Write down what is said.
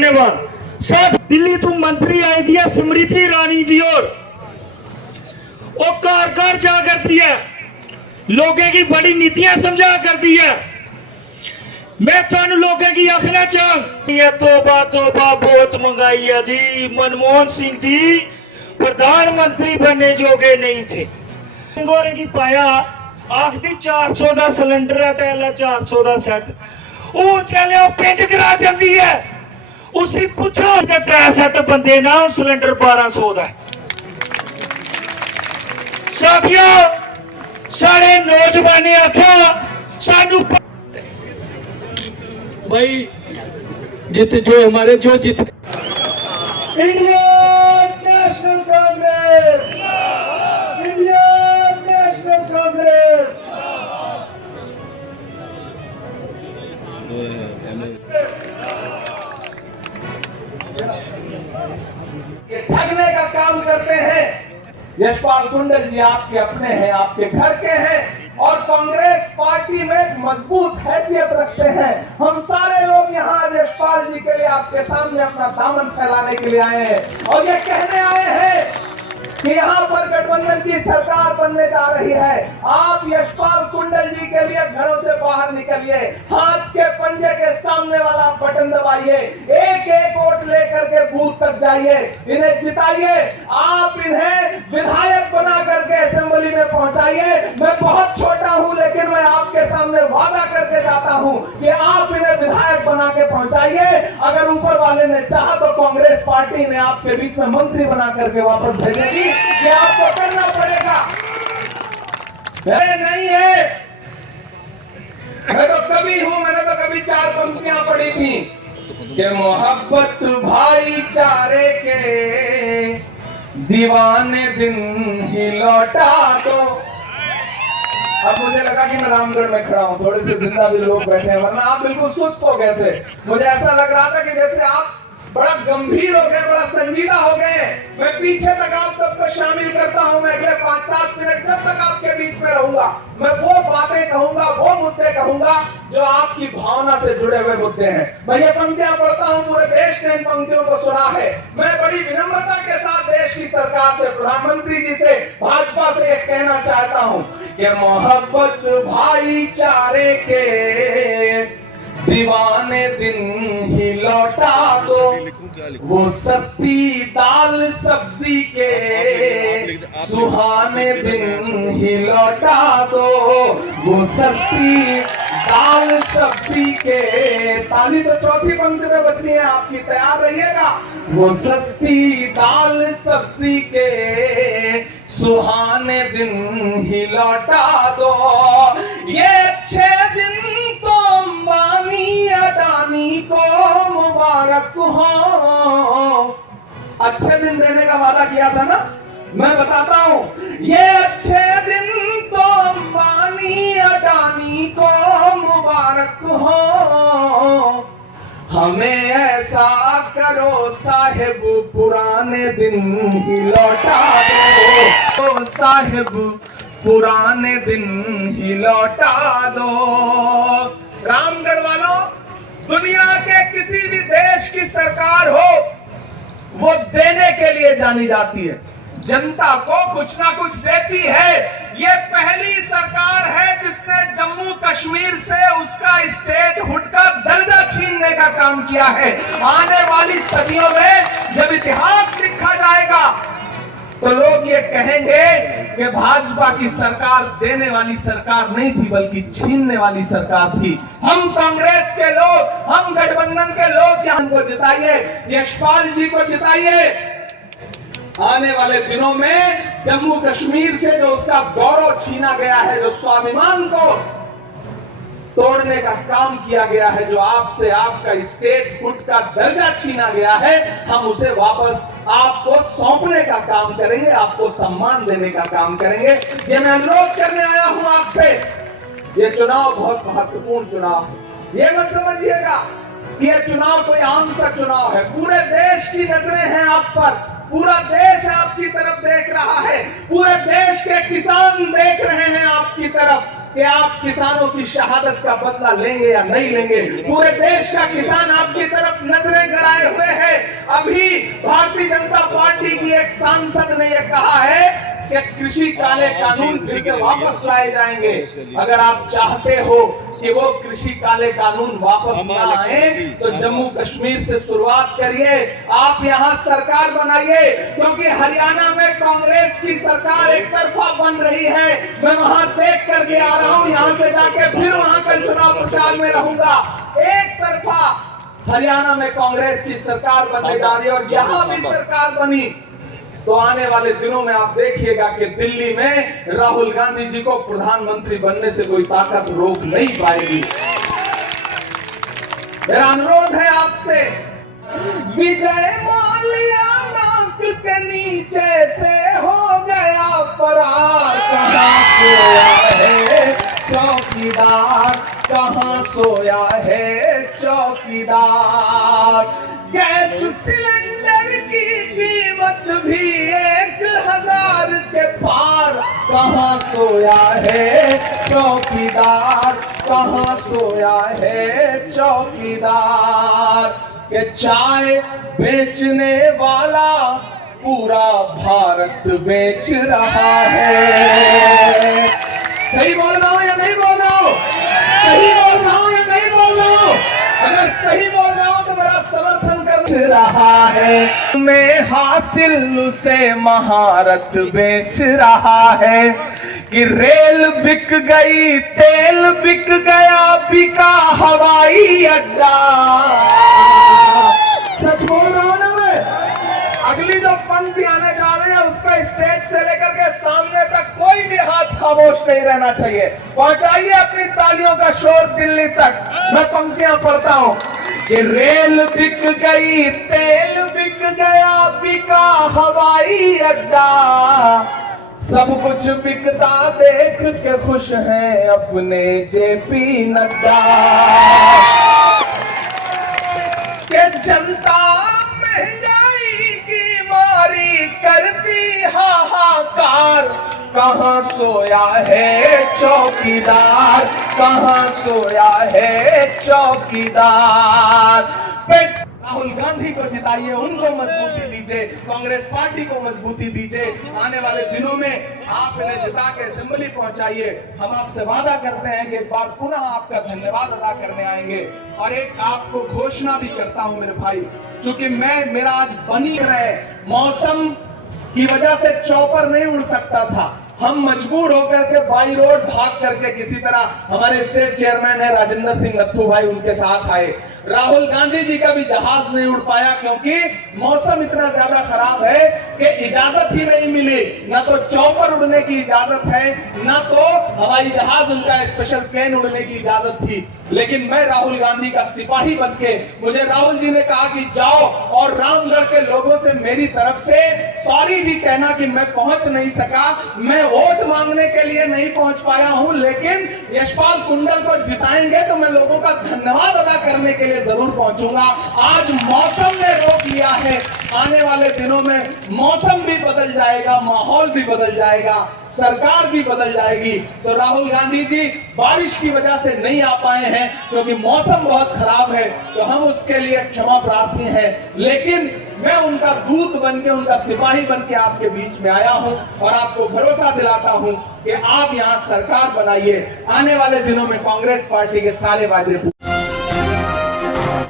धन्यवाद। साथ दिल्ली तू मंत्री आई दिया स्मृति ईरानी जी और घर जा करती है, लोगों की बड़ी नीतियां समझा करती है। मैं तुम लोगों की आखना चाह ये तोबा तोबा बहुत मंगाई है जी। मनमोहन सिंह जी प्रधानमंत्री बनने जोगे नहीं थे। गोरे की पाया आखदी 400 का सिलेंडर है तो 400 का सेट चले पिंड करा जाती है। उसी पूछो 3 सेट बंदे ना सिलेंडर 1200 का। साथियों सारे नौजवान ने आख्या सानू भाई जित जो हमारे जो जित Indian national Congress, Indian national Congress. ये ठगने का काम करते हैं। यशपाल कुंडल जी आपके अपने हैं, आपके घर के हैं और कांग्रेस पार्टी में मजबूत हैसियत रखते हैं। हम सारे लोग यहाँ यशपाल जी के लिए आपके सामने अपना दामन फैलाने के लिए आए हैं और ये कहने आए हैं कि यहाँ पर गठबंधन की सरकार बनने जा रही है। आप यशपाल कुंडल जी के लिए घरों से बाहर निकलिए, हाथ के पंजे के सामने वाला बटन दबाइए, एक एक वोट लेकर के बूथ तक जाइए, इन्हें जिताइए। आप इन्हें विधायक बना करके असेंबली में पहुंचाइए। मैं बहुत छोटा हूं लेकिन मैं आपके सामने वादा करके जाता हूं कि आप इन्हें विधायक बना के पहुंचाइए। अगर ऊपर वाले ने चाहा तो कांग्रेस पार्टी ने आपके बीच में मंत्री बना करके वापस भेजेगी। ये आपको करना पड़ेगा। नहीं है, मैं तो कभी हूं, मैंने तो कभी 4 पंक्तियां पढ़ी थी कि मोहब्बत भाईचारे के दीवाने दिन ही लौटा दो। अब मुझे लगा कि मैं रामगढ़ में खड़ा हूं, थोड़े से जिंदा भी लोग बैठे हैं, वरना आप बिल्कुल सुस्त हो गए थे। मुझे ऐसा लग रहा था कि जैसे आप बड़ा गंभीर हो गए, बड़ा संजीदा हो गए। मैं पीछे तक आप सबको शामिल करता हूं। मैं अगले 5-7 मिनट जब तक आपके बीच में रहूंगा, मैं वो बातें कहूंगा, वो मुद्दे कहूंगा जो आपकी भावना से जुड़े हुए मुद्दे हैं। मैं ये पंक्तियां पढ़ता हूं, पूरे देश ने इन पंक्तियों को सुना है। मैं बड़ी विनम्रता के साथ देश की सरकार से, प्रधानमंत्री जी से, भाजपा से एक कहना चाहता हूं कि मोहब्बत भाईचारे के दीवाने दिन ही लौटा दो, वो सस्ती दाल सब्जी के सुहाने दिन ही लौटा दो, वो सस्ती दाल सब्जी के। ताली तो चौथी पंक्ति में बचनी है आपकी, तैयार रहिएगा। वो सस्ती दाल सब्जी के सुहाने दिन ही लौटा दो। ये अच्छे दिन तो अंबानी अडानी को मुबारक हो। अच्छे दिन देने का वादा किया था ना, मैं बताता हूं। ये अच्छे दिन तो अंबानी अडानी को मुबारक हो। हमें ऐसा करो साहिब पुराने दिन ही लौटा दो, साहिब पुराने दिन ही लौटा दो। रामगढ़ वालों, दुनिया के किसी भी देश की सरकार हो, वो देने के लिए जानी जाती है, जनता को कुछ ना कुछ देती है। ये पहली सरकार है जिसने जम्मू कश्मीर से उसका स्टेटहुड का दर्जा छीनने का काम किया है। आने वाली सदियों में जब इतिहास लिखा जाएगा तो लोग ये कहेंगे कि भाजपा की सरकार देने वाली सरकार नहीं थी बल्कि छीनने वाली सरकार थी। हम कांग्रेस के लोग, हम गठबंधन के लोग यहाँ को जिताइए, यशपाल जी को जिताइए। आने वाले दिनों में जम्मू कश्मीर से जो उसका गौरव छीना गया है, जो स्वाभिमान को तोड़ने का काम किया गया है, जो आपसे आपका स्टेटहुड का दर्जा छीना गया है, हम उसे वापस आपको सौंपने का काम करेंगे, आपको सम्मान देने का काम करेंगे। ये मैं अनुरोध करने आया हूं आपसे। ये चुनाव बहुत महत्वपूर्ण चुनाव है। ये मत समझिएगा कि ये चुनाव कोई आम सा चुनाव है। पूरे देश की नजरें हैं आप पर, पूरा देश आपकी तरफ देख रहा है, पूरे देश के किसान देख रहे हैं आपकी तरफ। कि आप किसानों की शहादत का बदला लेंगे या नहीं लेंगे। पूरे देश का किसान आपकी तरफ नजरें गड़ाए हुए है। अभी भारतीय जनता पार्टी की एक सांसद ने यह कहा है कि कृषि काले कानून फिर से वापस लाए जाएंगे। अगर आप चाहते हो कि वो कृषि काले कानून वापस ना आए तो जम्मू कश्मीर से शुरुआत करिए, आप यहाँ सरकार बनाइए, क्योंकि हरियाणा में कांग्रेस की सरकार एक तरफा बन रही है। मैं वहां देख करके आ रहा हूँ, यहाँ से जाके फिर वहां कल चुनाव प्रचार में रहूंगा। एक तरफा हरियाणा में कांग्रेस की सरकार बनने जा रही है और यहाँ भी सरकार बनी तो आने वाले दिनों में आप देखिएगा कि दिल्ली में राहुल गांधी जी को प्रधानमंत्री बनने से कोई ताकत रोक नहीं पाएगी। मेरा अनुरोध है आपसे, विजय माल्या नाक के नीचे से हो गया फरार, कहां सोया है चौकीदार, कहां सोया है चौकीदार। गैस सिलेंडर की कीमत भी 1000 के पार, कहां सोया है चौकीदार, कहां सोया है चौकीदार। के चाय बेचने वाला पूरा भारत बेच रहा है। सही बोल रहा हूं या नहीं बोल रहा हूं? सही बोल रहा हूं या नहीं बोल रहा हूं? अगर सही बोल रहा हूं तो मेरा समर्थन कर रहा है। मैं हासिल उसे महारत बेच रहा है कि रेल बिक गई, तेल बिक गया, बिका हवाई अड्डा। सच बोल रहा हूं ना मैं? अगली जो पंक्ति आने जा रही है उस पर स्टेज से लेकर के सामने तक कोई भी हाथ खामोश नहीं रहना चाहिए। पहुंचाइए अपनी तालियों का शोर दिल्ली तक। मैं पंक्तियां पढ़ता हूं कि रेल बिक गई, तेल बिक गया, बिका हवाई अड्डा, सब कुछ बिकता देख के खुश हैं अपने जेपी नड्डा। के जनता महंगाई की मारी करती हाहाकार, कहां सोया है चौकीदार, कहां सोया है चौकीदार। राहुल गांधी को जिताइए, उनको मजबूती दीजिए, कांग्रेस पार्टी को मजबूती दीजिए। आने वाले दिनों में आप इन्हें जिता के असेंबली पहुंचाइए। हम आपसे वादा करते हैं कि एक बार पुनः आपका धन्यवाद अदा करने आएंगे। और एक आपको घोषणा भी करता हूं मेरे भाई, क्योंकि मेरा आज बनी रहे, मौसम की वजह से चौपर नहीं उड़ सकता था। हम मजबूर होकर के बाई रोड भाग करके किसी तरह हमारे स्टेट चेयरमैन है राजेंद्र सिंह नत्थू भाई, उनके साथ आए। राहुल गांधी जी का भी जहाज नहीं उड़ पाया क्योंकि मौसम इतना ज्यादा खराब है कि इजाजत ही नहीं मिली। ना तो चौपर उड़ने की इजाजत है, ना तो हवाई जहाज उनका स्पेशल प्लेन उड़ने की इजाजत थी। लेकिन मैं राहुल गांधी का सिपाही बनके, मुझे राहुल जी ने कहा कि जाओ और रामगढ़ के लोगों से मेरी तरफ से सॉरी भी कहना कि मैं पहुंच नहीं सका, मैं वोट मांगने के लिए नहीं पहुंच पाया हूं, लेकिन यशपाल कुंडल को जिताएंगे तो मैं लोगों का धन्यवाद अदा करने के लिए जरूर पहुंचूंगा। आज मौसम ने रोक लिया है, आने वाले दिनों में मौसम भी बदल जाएगा, माहौल भी बदल जाएगा, सरकार भी बदल जाएगी। तो राहुल गांधी जी बारिश की वजह से नहीं आ पाए हैं क्योंकि मौसम बहुत खराब है, तो हम उसके लिए क्षमा प्रार्थी हैं। लेकिन मैं उनका दूत बनके, उनका सिपाही बनके आपके बीच में आया हूं और आपको भरोसा दिलाता हूं कि आप यहां सरकार बनाइए। आने वाले दिनों में कांग्रेस पार्टी के सारे वादे